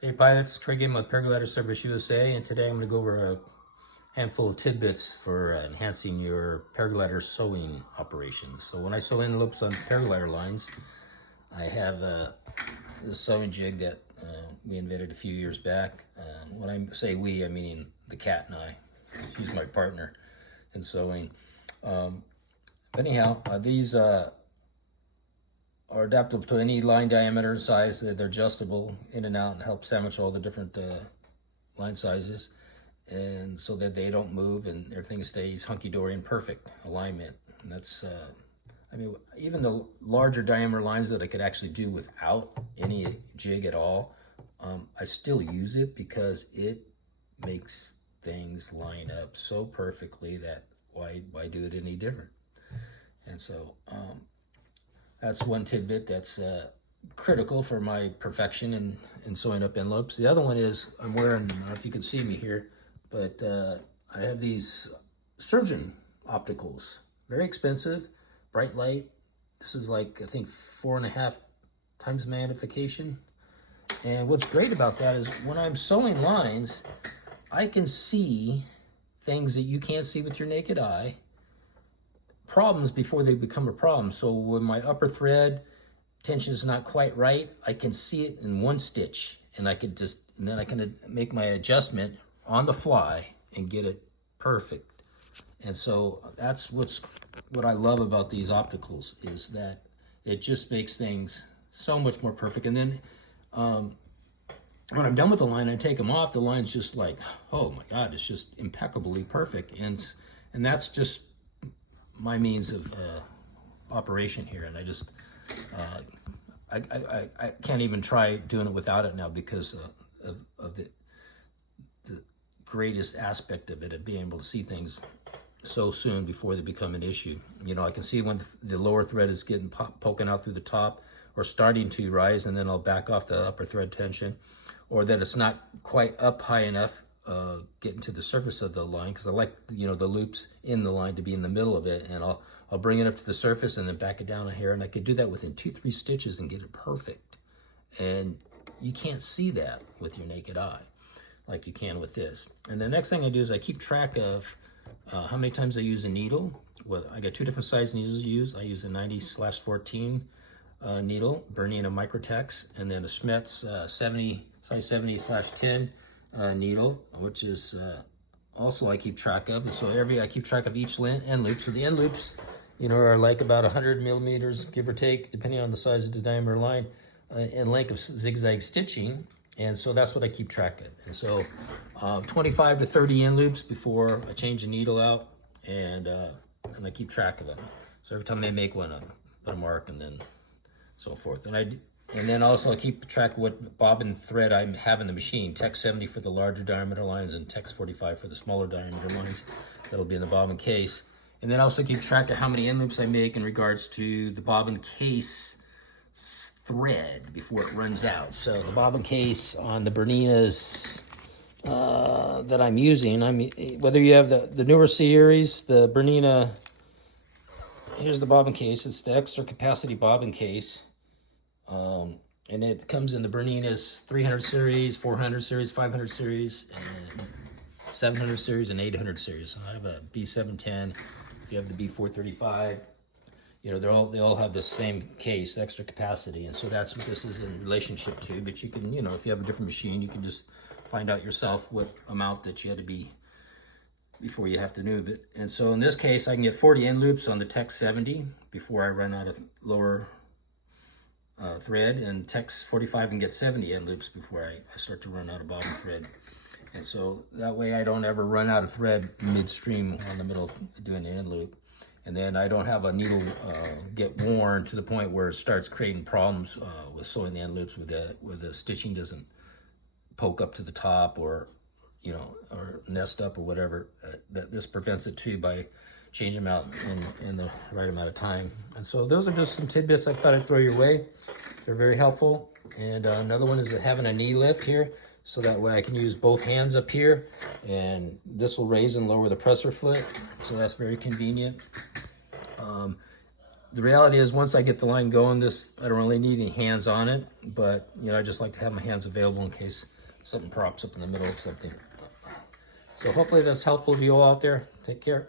Hey pilots, Craig Game with Paraglider Service USA, and today I'm going to go over a handful of tidbits for enhancing your paraglider sewing operations. So when I sew in loops on paraglider lines, I have the sewing jig that we invented a few years back. When I say we, I mean the cat and I. He's my partner in sewing. But anyhow, these are adaptable to any line diameter and size. They're adjustable in and out and help sandwich all the different line sizes, and so that they don't move and everything stays hunky-dory and perfect alignment. And that's, I mean, even the larger diameter lines that I could actually do without any jig at all, I still use it because it makes things line up so perfectly that why do it any different? And so, that's one tidbit that's critical for my perfection in sewing up envelopes. The other one is I'm wearing, I don't know if you can see me here, but I have these surgeon opticals. Very expensive, bright light. This is like, I think, 4.5 times magnification. And what's great about that is when I'm sewing lines, I can see things that you can't see with your naked eye, problems before they become a problem. So when my upper thread tension is not quite right, I can see it in one stitch, and then I can make my adjustment on the fly and get it perfect. And so that's what I love about these opticals, is that it just makes things so much more perfect. And then when I'm done with the line, I take them off. The line's just like, oh my God, it's just impeccably perfect. And that's just my means of operation here, and I just I can't even try doing it without it now because of the greatest aspect of it, of being able to see things so soon before they become an issue. You know, I can see when the lower thread is getting poking out through the top or starting to rise, and then I'll back off the upper thread tension, or that it's not quite up high enough getting to the surface of the line, because I like, you know, the loops in the line to be in the middle of it, and I'll bring it up to the surface and then back it down a hair, and I could do that within 2-3 stitches and get it perfect. And you can't see that with your naked eye like you can with this. And the next thing I do is I keep track of how many times I use a needle. Well, I got 2 different size needles to use. I use a 90/14 needle, Bernina Microtex, and then a Schmetz size 70/10 needle, which is also I keep track of. And so I keep track of each end loop. So the end loops, you know, are like about 100 millimeters, give or take, depending on the size of the diameter line and length of zigzag stitching. And so that's what I keep track of. And so 25 to 30 end loops before I change the needle out, and I keep track of them. So every time they make one, I put a mark and then so forth. And then also I keep track of what bobbin thread I have in the machine. Tex 70 for the larger diameter lines and Tex 45 for the smaller diameter lines. That'll be in the bobbin case. And then also keep track of how many end loops I make in regards to the bobbin case thread before it runs out. So the bobbin case on the Berninas that I'm using, whether you have the newer series, the Bernina, here's the bobbin case. It's the extra capacity bobbin case. And it comes in the Bernina's 300 series, 400 series, 500 series, and 700 series, and 800 series. So I have a B710. If you have the B435, you know, they all have the same case, extra capacity. And so that's what this is in relationship to. But you can, you know, if you have a different machine, you can just find out yourself what amount that you had to be before you have to move it. And so in this case, I can get 40 end loops on the Tex 70 before I run out of lower thread, and Tex 45 and get 70 end loops before I start to run out of bobbin thread. And so that way I don't ever run out of thread midstream on the middle of doing the end loop. And then I don't have a needle get worn to the point where it starts creating problems with sewing the end loops where the stitching doesn't poke up to the top, or, you know, or nest up or whatever. This prevents it too by changing them out in the right amount of time. And so those are just some tidbits I thought I'd throw your way. They're very helpful. And another one is having a knee lift here, so that way I can use both hands up here, and this will raise and lower the presser foot. So that's very convenient. The reality is, once I get the line going, I don't really need any hands on it, but I just like to have my hands available in case something props up in the middle of something. So hopefully that's helpful to you all out there. Take care.